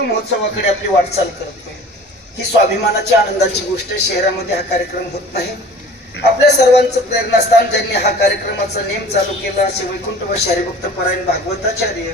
रुपये महोत्सवाकडे आपली वाटचाल करत नाही. ही स्वाभिमानाची आनंदाची गोष्ट शहरामध्ये हा कार्यक्रम होत नाही. आपल्या सर्वांचं प्रेरणास्थान ज्यांनी हा कार्यक्रमाचा नेम चालू केला असे वैकुंठ व हरिभक्त परायण भागवताचार्य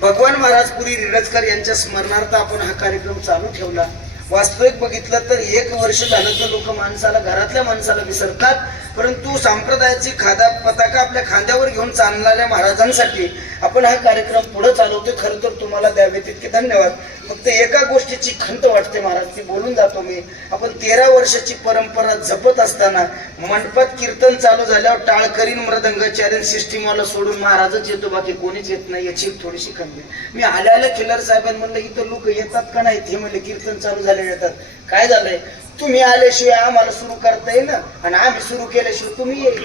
भगवान महाराज पुरी रिडजकर यांच्या स्मरणार्थ आपण हा कार्यक्रम चालू ठेवला. वास्तविक बघितलं तर एक वर्ष झालं तर लोक माणसाला घरातल्या माणसाला विसरतात. परंतु संप्रदायाची खादा पताका आपल्या खांद्यावर घेऊन चालणाऱ्या महाराजांसाठी आपण हा कार्यक्रम पुढे चालवतोय. खरं तर तुम्हाला द्यावे तितके धन्यवाद. फक्त एका गोष्टीची खंत वाटते महाराज ती बोलून जातो मी. आपण तेरा वर्षाची परंपरा जपत असताना मंडपात कीर्तन चालू झाल्यावर टाळकरीन मृदंगाचार्य सिस्टीमाला सोडून महाराजच येतो बाकी कोणीच येत नाही याची थोडीशी खंत आहे. मी आल्या आल्या खिल्लार साहेबांना म्हणलं इथं लोक येतात का नाहीत हे म्हणले कीर्तन चालू झाले येतात. काय झालंय? तुम्ही आल्याशिवाय आम्हाला सुरू करता येईल आणि आम्ही सुरू केल्याशिवाय तुम्ही येईल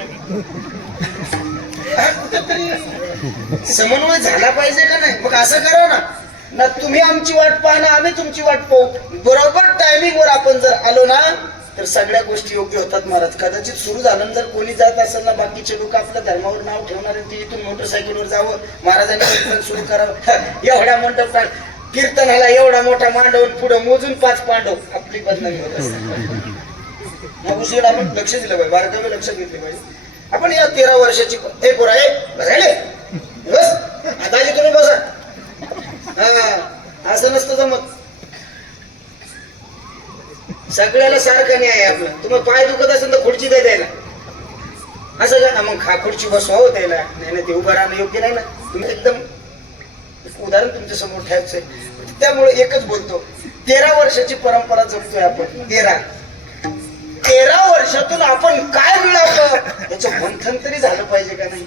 समन्वय झाला पाहिजे का नाही? मग असं करा ना. ना तुम्ही आमची वाट पाहा ना आम्ही तुमची वाट पाहू. बरोबर टायमिंग वर आपण जर आलो ना तर सगळ्या गोष्टी योग्य होतात महाराज. कदाचित सुरू झालं ना जर कोणी जात असेल ना बाकीचे लोक आपल्या धर्मावर नाव ठेवणार ते इथून मोटरसायकलवर जावं. महाराजांनी सुरू करावं. एवढ्या मंडप कीर्तनाला एवढा मोठा मांडव पुढे मोजून पाच पांडव आपली बदनामी होत असते मग उशिरा आपण लक्ष दिलं पाहिजे बारकावे लक्ष घेतले पाहिजे. आपण या तेरा वर्षाची हे पोरा हे बसायले बस. आता आजी तुम्ही बसा. हा असं नसतं जमत. सगळ्याला सारखं नाही आहे आपलं. तुम्हाला पाय दुखत असेल तर खुर्ची द्या द्यायला. असं का? मग खा खुर्ची बसवा हो त्याला. नाही नाही ते उभं राहणं योग्य नाही ना. तुम्ही एकदम एक उदाहरण तुमच्यासमोर ठेवायचं आहे त्यामुळे एकच बोलतो. तेरा वर्षाची परंपरा जपतोय आपण. तेरा. तेरा वर्षातून आपण काय मिळवलं याचं मंथन तरी झालं पाहिजे का नाही?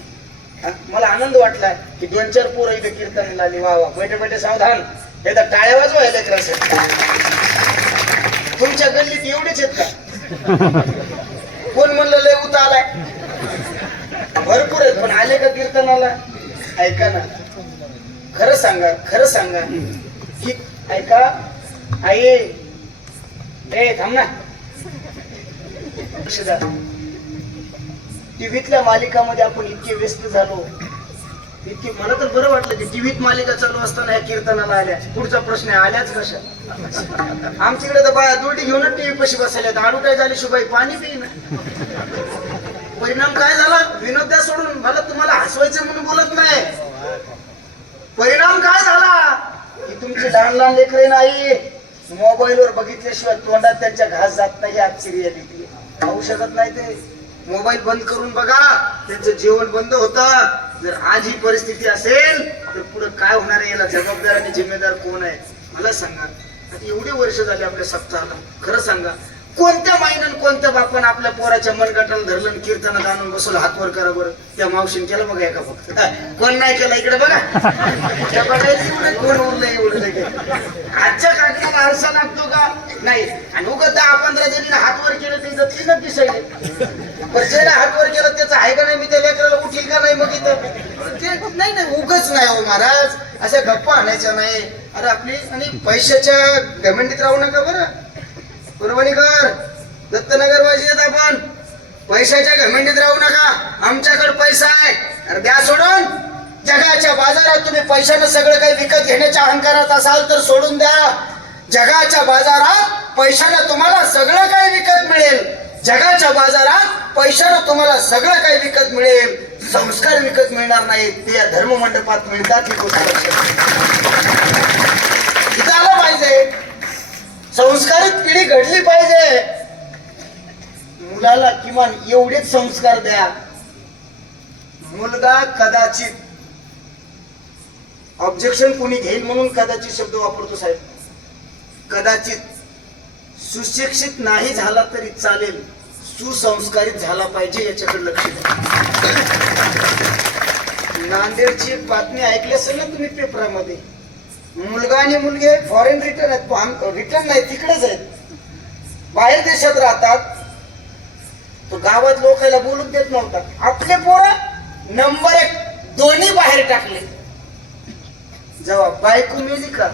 मला आनंद वाटला की दोन चार पोरं इथे कीर्तनाला आली. वा वा. बैठे बैठे सावधान. एकदा टाळ्या वाजवायला क्रस तुमच्या गल्लीत एवढेच आहेत का? कोण म्हणलं लय उता आलाय भरपूर आहेत पण आले का कीर्तनाला? ऐका ना. खरं सांगा खरं सांगा. की ऐका आई ए थांब ना. लक्ष द्या. टीव्हीतल्या मालिकामध्ये आपण इतके व्यस्त झालो. इतके मला तर बरं वाटलं की टीव्हीत मालिका चालू असताना या कीर्तनाला आल्या. पुढचा प्रश्न आहे आल्याच कशा? आमच्याकडे तर बाया दोटी घेऊनच टीव्ही पशी बसायला आडू काय झाली शुभाई? पाणी पिईन. परिणाम काय झाला? विनोद द्या सोडून. मला तुम्हाला हसवायचं म्हणून बोलत नाही. परिणाम काय झाला? की तुमची लहान लहान लेकरे नाही. मोबाईलवर बघितल्याशिवाय तोंडात त्यांच्या घास जात नाही आजची रियालिटी खाऊ शकत नाही ते. मोबाईल बंद करून बघा. त्यांचं जेवण बंद होतं. जर आज ही परिस्थिती असेल तर पुढे काय होणार आहे? याला जबाबदार आणि जिम्मेदार कोण आहे? मला सांगा. आता एवढे वर्ष झाले आपल्या सप्ताहाला. खरं सांगा. कोणत्या माईनं कोणत्या बापान आपल्या पोराच्या मनगटाला धरलं कीर्तनात आणून बसवलं? हात वर करा बरं. त्या मावशीने केलं बघा एका फक्त. कोण नाही केलं इकडे बघा. त्या कोण उरलं एवढं आजच्या काढण्याला आरसा लागतो का? नाही. आणि उगत दहा पंधरा जणीनं हात वर केलं ते जतली ना दिसायले पण ज्याला हात वर केलं त्याचं आहे का नाही मी त्या लेकराला उठील का नाही मग इथं ते नाही नाही उगच नाही हो महाराज. अशा गप्पा आणायच्या नाही. अरे आपली आणि पैशाच्या घमेंडीत राहू नका बरं. कुर्बानीकर दत्तनगर वाजी येत आपण. पैशाच्या घमेंडीत राहू नका. आमच्याकडे पैसा आहे. अरे द्या सोडून. जगाच्या बाजारात तुम्ही पैशानं सगळं काही विकत घेण्याच्या अहंकारात असाल तर सोडून द्या. जगाच्या बाजारात पैशानं तुम्हाला सगळं काही विकत मिळेल. जगाच्या बाजारात पैशानं तुम्हाला सगळं काही विकत मिळेल. संस्कार विकत मिळणार नाही ते या धर्ममंडपात मिळतात ही गोष्ट इथं आलं पाहिजे. संस्कारित पिढी घडली पाहिजे. मुलाला किमान एवढेच संस्कार द्या. मुलगा कदाचित ऑब्जेक्शन कोणी घेईल म्हणून कदाचित शब्द वापरतो साहेब. कदाचित सुशिक्षित नाही झाला तरी चालेल. सुसंस्कारित झाला पाहिजे याच्याकडे लक्ष द्या. नांदेडची एक बातमी ऐकली असेल ना तुम्ही पेपरामध्ये? मुलगा आणि मुलगे फॉरेन रिटर्न आहेत. रिटर्न नाही तिकडेच आहेत. बाहेर देशात राहतात. तो गावात लोकांना बोलून देत नव्हता. आपले पोरं नंबर एक दोन्ही बाहेर टाकले. जेव्हा बायको मिळली का?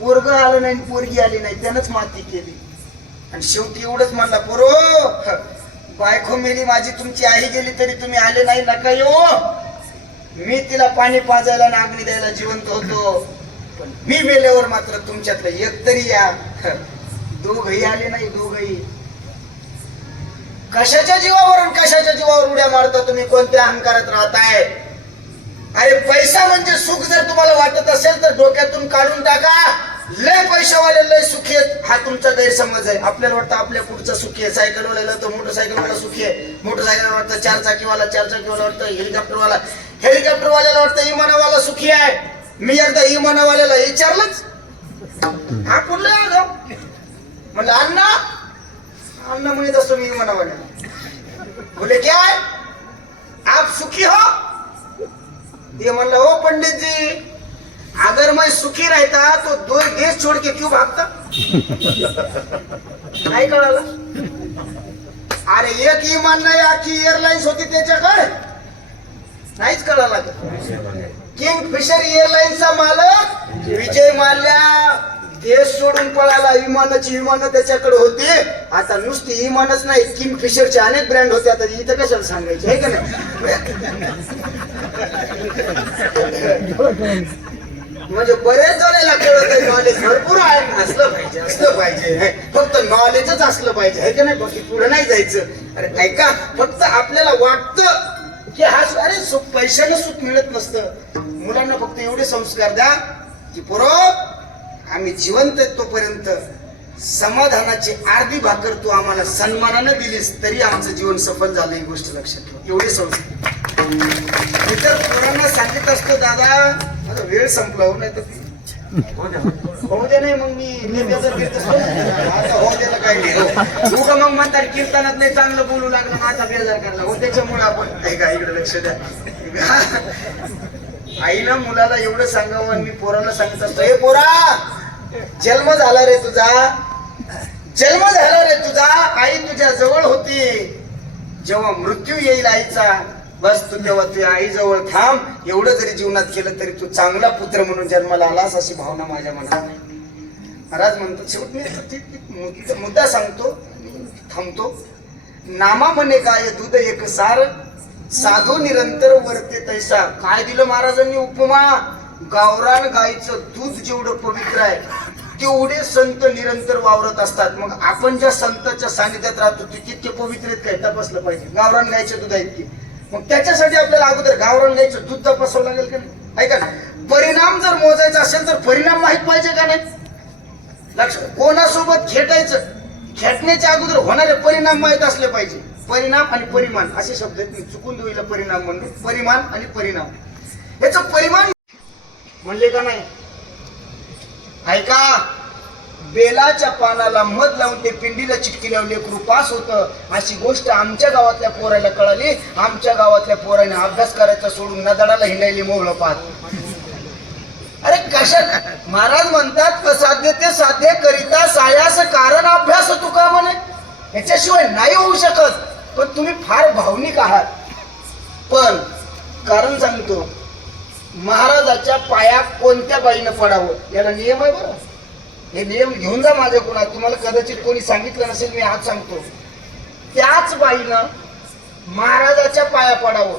पोरग आलं नाही आणि पोरगी आली नाही. त्यानंच माती केली. आणि शेवटी एवढंच म्हणला पोरो बायको मेली माझी तुमची आई गेली तरी तुम्ही आले नाही नका येऊ. मी तिला पाणी पाजायला आणि अग्नी द्यायला जिवंत होतो. पण मी मेल्यावर मात्र तुमच्यातलं एक तरी या. दोघही आले नाही दोघही. कशाच्या जीवावरून कशाच्या जीवावर उड्या मारता तुम्ही? कोणत्या अहंकारात राहताय? अरे पैसा म्हणजे सुख जर तुम्हाला वाटत असेल तर डोक्यातून काढून टाका. लय पैशावाले लय सुखी आहेत. हा तुमचा गैरसमज आहे. आपल्याला वाटतं आपल्या पुढचं सुखी आहे. सायकलवाल्याला तर मोटरसायकलवाला सुखी आहे. मोटरसायकल वाटतं चार चाकीवाला चार चाकीवाला वाटतं हेलिकॉप्टरवाला. हेलिकॉप्टरवाल्याला वाटतं इमानावाला सुखी आहे. मी एकदा इमानावाल्याला विचारलंच. हा कुठला आलो म्हणलं अण्णा. अण्णा म्हणत असतो मी इमानावाल्याला. बोले काय आप सुखी हो? ये म्हणलं हो पंडित जी अगर मैं सुखी रहता तो दो देश छोड़ के क्यों भागता? नाही कळालं. अरे एक इमान नाही आखी एअरलाइन्स होती त्याच्याकडे. नाहीच कळाला किंग फिशर एअरलाइन्सचा मालक विजय माल्या. देश सोडून पळाला. विमानाची विमानं त्याच्याकडे होती. आता नुसती विमानच नाही किंग फिशरचे अनेक ब्रँड होते. आता इथं कशाला सांगायचे? आहे का नाही? म्हणजे बरेच जणांना कळत नॉलेज भरपूर आहे. असलं पाहिजे असलं पाहिजे. फक्त नॉलेजच असलं पाहिजे. आहे का नाही? बाकी पुढे नाही जायचं. अरे ऐका फक्त आपल्याला वाटतं की हा अरे सुख पैशाने सुख मिळत नसतं. मुलांना फक्त एवढे संस्कार द्या की पोरो आम्ही जिवंत आहेत तोपर्यंत. समाधानाची अर्धी भाकर तू आम्हाला सन्मानानं दिलीस तरी आमचं जीवन सफल झालं ही गोष्ट लक्षात ठेव. एवढे संस्कार. इतर पोरांना सांगित असतो दादा माझा वेळ संपला हो नाही तर होऊ दे नाही मग मी लय बेजार आता होऊ काय नाही. हो. उगा मग म्हणतात कीर्तनात नाही चांगलं बोलू लागलं माझा बेजार करला. हो त्याच्यामुळे आपण ऐका इकडे लक्ष द्या. आईनं मुलाला एवढं सांगावं आणि मी पोराला सांगत असतो हे पोरा जन्म झाला रे तुझा. जन्म झाला रे तुझा. आई तुझ्या जवळ होती. जेव्हा मृत्यू येईल आईचा बस तू तेव्हा तुझ्या आईजवळ थांब. एवढं जरी जीवनात केलं तरी तू चांगला पुत्र म्हणून जन्माला आलास अशी भावना माझ्या मनात महाराज म्हणतात शेवट मी मुद्दा- सांगतो थांबतो. नामा म्हणे काय दूध एक सार साधू निरंतर वरते तैसा. काय दिलं महाराजांनी उपमा? गावरान गाईचं दूध जेवढं पवित्र आहे तेवढे संत निरंतर वावरत असतात. मग आपण ज्या संतांच्या सानिध्यात राहतो ते तितके पवित्र आहेत काय? तपासलं पाहिजे. गावरान गायीचे दूध आहेत की मग त्याच्यासाठी आपल्याला अगोदर गावरान गायचं दूध तपासावं लागेल का नाही? ऐका ना, परिणाम जर मोजायचा असेल तर परिणाम माहीत पाहिजे का नाही? लक्ष कोणासोबत खेटायचं? खेटण्याच्या अगोदर होणारे परिणाम माहीत असले पाहिजे. परिणाम आणि परिमाण असे शब्द आहेत. मी चुकून देऊला परिणाम म्हणून. परिमाण आणि परिणाम. याचं परिमाण म्हणले का नाही? ऐका बेलाच्या पानाला मध लावून ते पिंडीला चिटकी लावली. कृपास होतं. अशी गोष्ट आमच्या गावातल्या पोराला कळाली. आमच्या गावातल्या पोराने अभ्यास करायचा सोडून नदडाला हिंडायली मोहळ पाहत. अरे कशा महाराज म्हणतात साध्य ते साध्य करिता सायास कारण अभ्यास तुका म्हणे? याच्याशिवाय नाही होऊ शकत. पण तुम्ही फार भावनिक आहात. पण कारण सांगतो महाराजाच्या पाया कोणत्या बाईनं पडावं? याला नियम आहे बरं. हे नियम घेऊन जा माझ्या कुणात तुम्हाला कदाचित कोणी सांगितलं नसेल मी आज सांगतो. त्याच बाईनं महाराजाच्या पाया पडावं.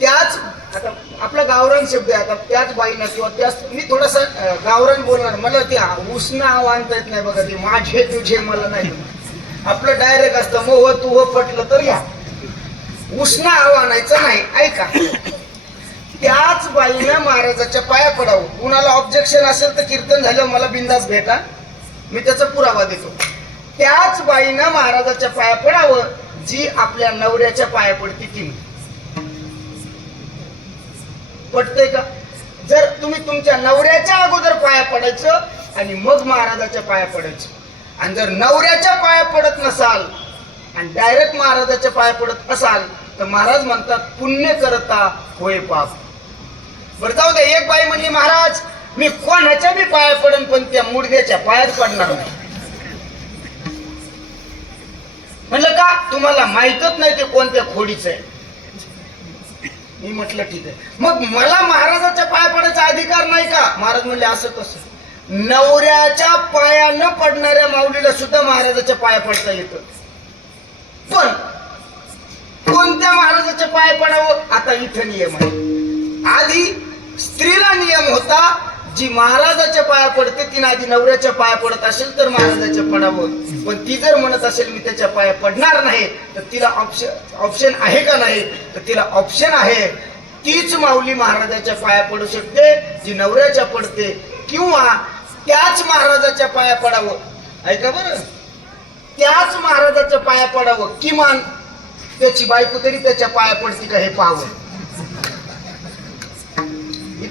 त्याच आता आपला गावरान शब्द आहे आता त्याच बाईनं किंवा त्याच मी थोडासा गावरान बोलणार. मला ते उष्ण आव आणता येत नाही बघा ते माझे तुझे मला नाही. आपलं डायरेक्ट असतं मोह तू हो पटलं तर या. उष्ण आव्हानायचं नाही ऐका. त्याच बाईनं महाराजाच्या पाया पडावं. कुणाला ऑब्जेक्शन असेल तर कीर्तन झालं मला बिंदास भेटा. मी त्याचा पुरावा देतो. त्याच बाईनं महाराजाच्या पाया पडावं जी आपल्या नवऱ्याच्या पाया पडती ती. पटतंय का? जर तुम्ही तुमच्या नवऱ्याच्या अगोदर पाया पडायचं आणि मग महाराजाच्या पाया पडायचं. आणि जर नवऱ्याच्या पाया पडत नसाल आणि डायरेक्ट महाराजाच्या पाया पडत असाल तर महाराज म्हणतात पुण्य करता होय पाप. बरं जाऊ दे एक बाई म्हणली महाराज मी कोणाच्या बी पाया पडन पण त्या मुडद्याच्या पायात पडणार नाही. म्हणलं का? तुम्हाला माहितच नाही ते कोणत्या खोडीचं आहे. मी म्हटलं ठीक आहे. मग मला महाराजाच्या पाया पडायचा अधिकार नाही का? महाराज म्हणले असं कसं? नवऱ्याच्या पाया न पडणाऱ्या माऊलीला सुद्धा महाराजाच्या पाया पडता येतं. पण कोणत्या महाराजाच्या पाया पडावं? आता इथं नियम आहे. आधी स्त्रीला नियम होता जी महाराजाच्या पाया पडते तिने आधी नवऱ्याच्या पाया पडत असेल तर महाराजाच्या पडावं. पण ती जर म्हणत असेल मी त्याच्या पाया पडणार नाही तर तिला ऑप्शन ऑप्शन आहे का नाही? तर तिला ऑप्शन आहे. तीच माऊली महाराजाच्या पाया पडू शकते जी नवऱ्याच्या पडते किंवा त्याच महाराजाच्या पाया पडावं. ऐका बरं. त्याच महाराजाच्या पाया पडावं. किमान त्याची बायको तरी त्याच्या पाया पडती का हे पाहावं.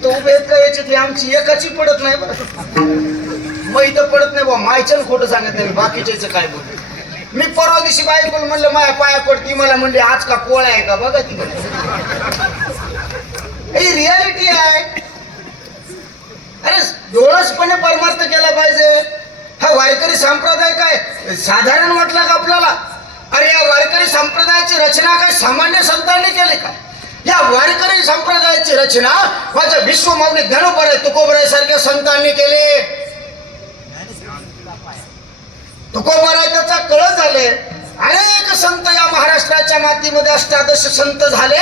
इथं उभे आहेत का आमची एकाची पडत नाही बरं. मग इथं पडत नाही बा मायच्यान खोटं सांगत नाही बाकीच्याच काय बोल. मी परवा दिवशी बायकोला म्हणलं माया पाया पडती. मला म्हणले आज का पोळा आहे का बघा ती ही रियालिटी आहे. अरे डोळसपणे परमार्थ केला पाहिजे. हा वारकरी संप्रदाय काय? साधारण वाटला का आपल्याला? अरे या वारकरी संप्रदायाची रचना काय सामान्य संतांनी केली का? या वारकरी संप्रदायाची रचना माझ्या विश्व माऊली धनोबर तुकोबराय सारख्या संतांनी केले. तुकोबराय त्याचा कळ झाले. अनेक संत या महाराष्ट्राच्या मातीमध्ये अष्टादश संत झाले.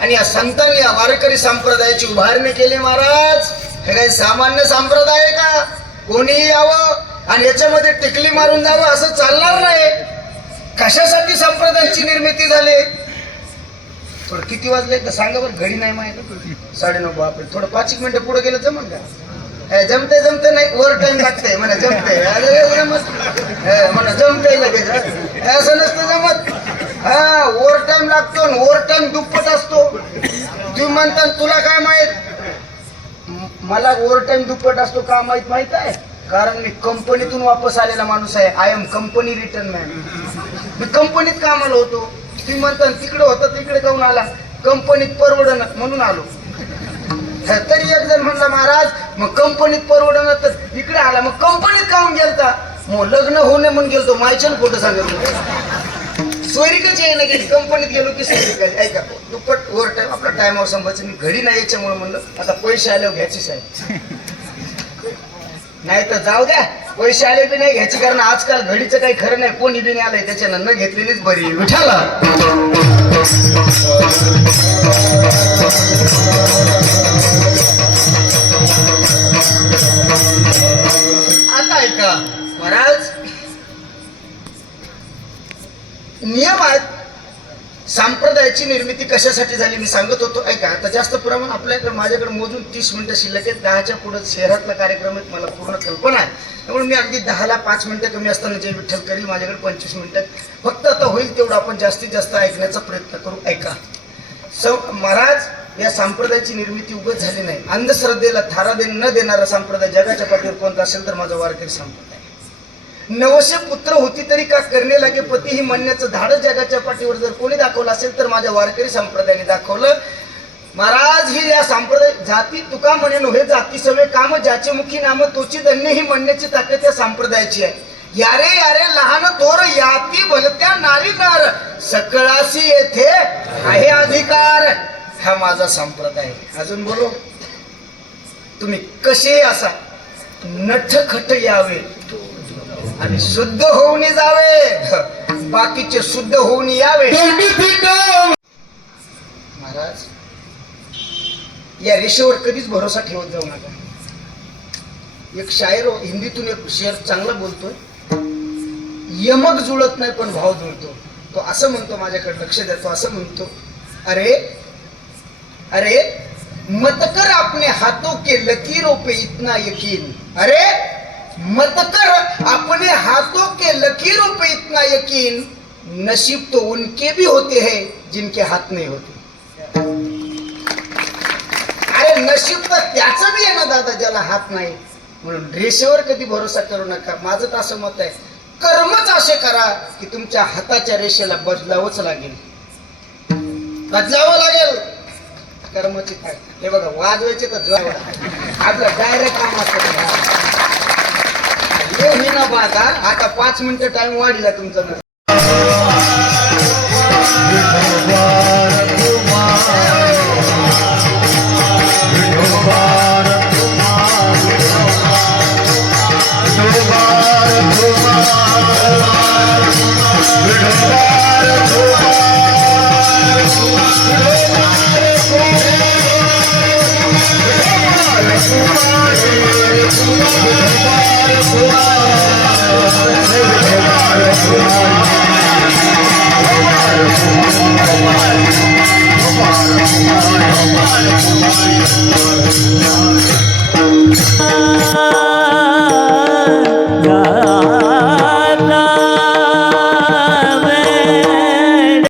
आणि या संतांनी या वारकरी संप्रदायाची उभारणी केली महाराज. हे काही सामान्य संप्रदाय आहे का? कोणीही यावं आणि याच्यामध्ये टिकली मारून जावं असं चालणार नाही. कशासाठी संप्रदायाची निर्मिती झाली? पण किती वाजले तर सांगा बरं घडी नाही माहिती. साडेनऊ बापरे थोडं पाच एक मिनिटं पुढे गेलं जमल का हे, जमते जमते नाही ओव्हर टाइम लागते म्हणा जमते जमत. हे, म्हणा जमते लगेच हे, असं नसतं जमत. हा ओव्हर टाइम लागतो ओव्हर टाइम दुप्पट असतो. तुम्ही म्हणता तुला काय माहीत? मला ओव्हर टाइम दुप्पट असतो का माहीत माहीत आहे? कारण मी कंपनीतून वापस आलेला माणूस आहे. I am company return man मी कंपनीत कामाला होतो. ती म्हणतात तिकडे होतं तिकडे जाऊन आला. कंपनीत परवडण म्हणून आलो. तरी एक जण म्हणला महाराज मग कंपनीत परवडण तर इकडे आला मग कंपनीत काम गेलता. मग लग्न होऊ नये म्हणून गेलतो. मायच्यान खोटं सांगितलं. सोयरिकच आहे गेली कंपनीत गेलो की सोयरिक ऐका दुप्पट ओव्हर टाइम आपला टाइमवर संपायचं. मी घडी नाही याच्यामुळे म्हणलं आता पैसे आल्यावर घ्यायचे साहेब. नाही तर जाऊ द्या. पैसे आले बी नाही घ्यायचे कारण आजकाल घडीचं काही खरं नाही. कोणी बी नाही आलंय त्याच्यानं न घेतलेलीच बरी विठाला आता ऐका. महाराज नियम आहेत. संप्रदायाची निर्मिती कशासाठी झाली मी सांगत होतो ऐका. आता जास्त प्रमाण आपल्याकडे माझ्याकडे मोजून तीस मिनिटं शिल्लक आहेत. दहाच्या पुढे शहरातला कार्यक्रम आहे मला पूर्ण कल्पना आहे. त्यामुळे मी अगदी दहाला पाच मिनिटं कमी असताना जे विठ्ठल करील माझ्याकडे पंचवीस मिनिटं फक्त आता होईल तेवढं आपण जास्तीत जास्त ऐकण्याचा प्रयत्न करू. ऐका. सौ महाराज या संप्रदायाची निर्मिती उगत झाली नाही. अंधश्रद्धेला थारा दे न देणारा संप्रदाय जगाच्या पाठीवर कोणता असेल तर माझा वारकरी संप्रदाय नवशे पुत्र होती तरी का करणे लागे? पती ही म्हणण्याचं धाड जगाच्या पाठीवर जर कोणी दाखवलं असेल तर माझ्या वारकरी संप्रदायाने दाखवलं. महाराज ही या संप्रदाय जाती तुका म्हणे नव्हे जाती सवे काम ज्याचे मुखी नाम तोची धन्य ही म्हणण्याची ताकद या संप्रदायाची आहे. यारे यारे लहान थोर याती भलत्या नारी नार. सकळाशी येथे आहे अधिकार. हा माझा संप्रदाय. आहे. अजून बोलो. तुम्ही कसे असा नठखट यावे? आणि शुद्ध होऊन जावे. बाकीचे शुद्ध होऊन यावे. महाराज या रेषेवर कधीच भरोसा ठेवत जाऊ नका. एक शायर हिंदीतून एक शेर चांगला बोलतोय यमक जुळत नाही पण भाव जुळतो. तो असं म्हणतो माझ्याकडे लक्ष देतो असं म्हणतो अरे अरे मत कर अपने हाथों के लकीरों पे इतना यकीन. अरे मत कर अपने हाथों के लकीरों पे इतना यकीन। नसीब तो उनके भी होते हैं जिनके हाथ नहीं होते। अरे नशीब तर त्याचं बी आहे ना दादा ज्याला हात नाही. म्हणून रेषेवर कधी भरोसा करू नका. माझं तर असं मत आहे कर्मच असे करा की तुमच्या हाताच्या रेषेला बदलावंच लागेल. बदलावं लागेल. कर्मची काय हे बघा वाजवायचे तर जोर आपलं डायरेक्ट काम असतं हे मी ना बाधा आता पाच मिनिटं टाइम वाढला तुमचा